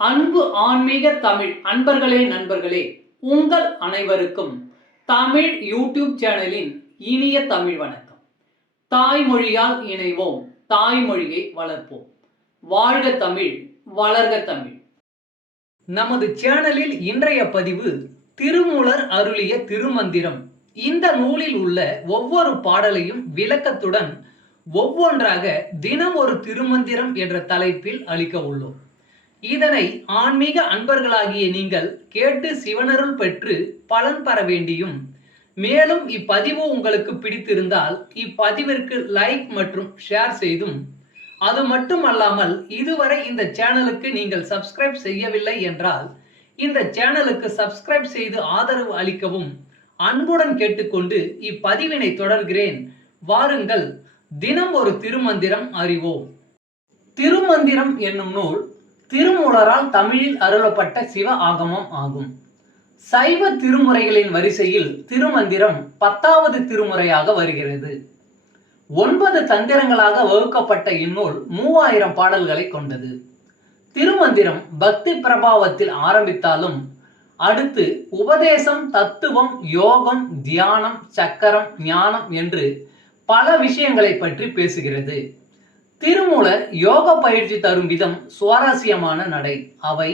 அன்பு ஆன்மீக தமிழ் அன்பர்களே நண்பர்களே, உங்கள் அனைவருக்கும் தமிழ் யூடியூப் சேனலின் இனிய தமிழ் வணக்கம். தாய்மொழியால் இணைவோம், தாய்மொழியை வளர்ப்போம். வாழ்க தமிழ், வளர்க தமிழ். நமது சேனலில் இன்றைய பதிவு திருமூலர் அருளிய திருமந்திரம். இந்த நூலில் உள்ள ஒவ்வொரு பாடலையும் விளக்கத்துடன் ஒவ்வொன்றாக தினம் ஒரு திருமந்திரம் என்ற தலைப்பில் அளிக்க உள்ளோம். இதனை ஆன்மீக அன்பர்களாகிய நீங்கள் கேட்டு சிவனருள் பெற்று பலன் பெற வேண்டியும், மேலும் இப்பதிவு உங்களுக்கு பிடித்திருந்தால் இப்பதிவிற்கு லைக் மற்றும் ஷேர் செய்தும், அது மட்டுமல்லாமல் இதுவரை இந்த சேனலுக்கு நீங்கள் சப்ஸ்கிரைப் செய்யவில்லை என்றால் இந்த சேனலுக்கு சப்ஸ்கிரைப் செய்து ஆதரவு அளிக்கவும் அன்புடன் கேட்டுக்கொண்டு இப்பதிவினை தொடர்கிறேன். வாருங்கள், தினம் ஒரு திருமந்திரம் அறிவோம். திருமந்திரம் என்னும் நூல் திருமூலரால் தமிழில் அருளப்பட்ட சிவ ஆகமம் ஆகும். சைவ திருமுறைகளின் வரிசையில் திருமந்திரம் 10வது திருமுறையாக வருகிறது. 9 தந்திரங்களாக வகுக்கப்பட்ட இந்நூல் 3000 பாடல்களை கொண்டது. திருமந்திரம் பக்தி பிரபாவத்தில் ஆரம்பித்தாலும் அடுத்து உபதேசம், தத்துவம், யோகம், தியானம், சக்கரம், ஞானம் என்று பல விஷயங்களை பற்றி பேசுகிறது. திருமூலர் யோக பயிற்சி தரும் விதம் சுவாரஸ்யமான நடை. அவை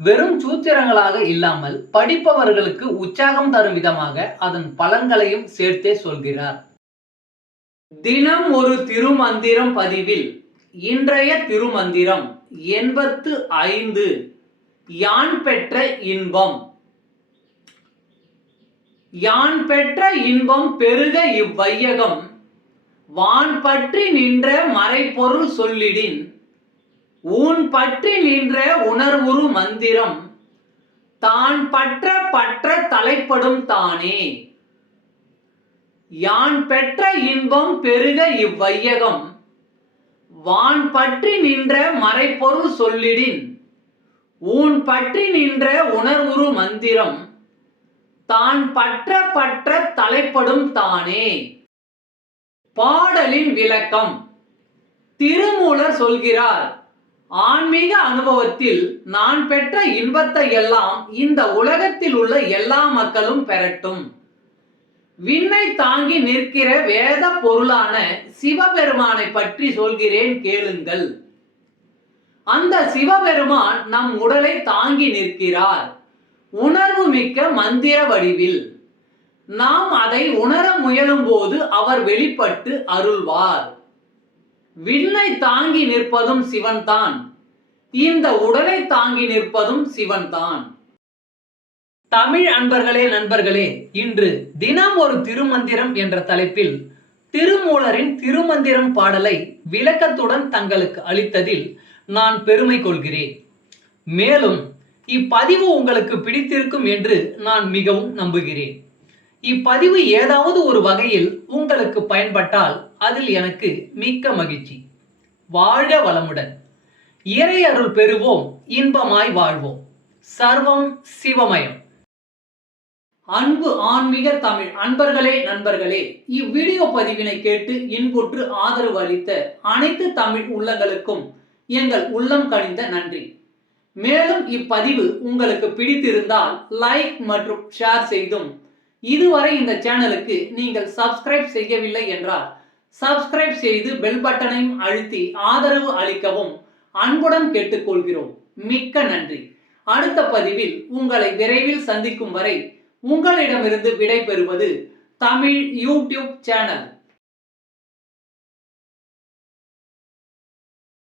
வெறும் சூத்திரங்களாக இல்லாமல் படிப்பவர்களுக்கு உற்சாகம் தரும் விதமாக அதன் பலன்களையும் சேர்த்தே சொல்கிறார். தினம் ஒரு திருமந்திரம் பதிவில் இன்றைய திருமந்திரம் 85. யான் பெற்ற இன்பம். யான் பெற்ற இன்பம் பெருக இவ்வையகம், வான் பற்றி நின்ற மறைபொருள் சொல்லிடின், ஊன் பற்றி நின்ற உணர்வுறு மந்திரம், தான் பற்ற பற்ற தலைப்படும் தானே. யான் பெற்ற இன்பம் பெருக இவ்வையகம், வான் பற்றி நின்ற மறைபொருள் சொல்லிடின், ஊன் பற்றி நின்ற உணர்வுறு மந்திரம், தான் பற்ற பற்ற தலைப்படும் தானே. பாடலின் விளக்கம். திருமூலர் சொல்கிறார், ஆன்மீக அனுபவத்தில் நான் பெற்ற இன்பத்தை எல்லாம் இந்த உலகத்தில் உள்ள எல்லா மக்களும் பெறட்டும். விண்ணை தாங்கி நிற்கிற வேத பொருளான சிவபெருமானை பற்றி சொல்கிறேன் கேளுங்கள். அந்த சிவபெருமான் நம் உடலை தாங்கி நிற்கிறார், உணர்வு மிக்க மந்திர வடிவில். நாம் அதை உணர முயலும் போது அவர் வெளிப்பட்டு அருள்வார். விண்ணை தாங்கி நிற்பதும் சிவன்தான், இந்த உடலை தாங்கி நிற்பதும் சிவன்தான். தமிழ் அன்பர்களே நண்பர்களே, இன்று தினம் ஒரு திருமந்திரம் என்ற தலைப்பில் திருமூலரின் திருமந்திரம் பாடலை விளக்கத்துடன் தங்களுக்கு அளித்ததில் நான் பெருமை கொள்கிறேன். மேலும் இப்பதிவு உங்களுக்கு பிடித்திருக்கும் என்று நான் மிகவும் நம்புகிறேன். இப்பதிவு ஏதாவது ஒரு வகையில் உங்களுக்கு பயன்பட்டால் அதில் எனக்கு மிக்க மகிழ்ச்சி. வாழ்க வளமுடன். இறை அருள் பெறுவோம், இன்பமாய் வாழ்வோம். சர்வம் சிவமயம். அன்பு ஆன்மீக தமிழ் அன்பர்களே நண்பர்களே, இவ்வீடியோ பதிவினை கேட்டு இன்புற்று ஆதரவு அளித்த அனைத்து தமிழ் உள்ளங்களுக்கும் எங்கள் உள்ளம் கனிந்த நன்றி. மேலும் இப்பதிவு உங்களுக்கு பிடித்திருந்தால் லைக் மற்றும் ஷேர் செய்தும், இதுவரை இந்த சேனலுக்கு நீங்கள் சப்ஸ்கிரைப் செய்யவில்லை என்றால் சப்ஸ்கிரைப் செய்து பெல் பட்டனையும் அழுத்தி ஆதரவு அளிக்கவும் அன்புடன் கேட்டுக்கொள்கிறோம். மிக்க நன்றி. அடுத்த பதிவில் உங்களை விரைவில் சந்திக்கும் வரை உங்களிடமிருந்து விடை பெறுவது தமிழ் யூடியூப் சேனல்.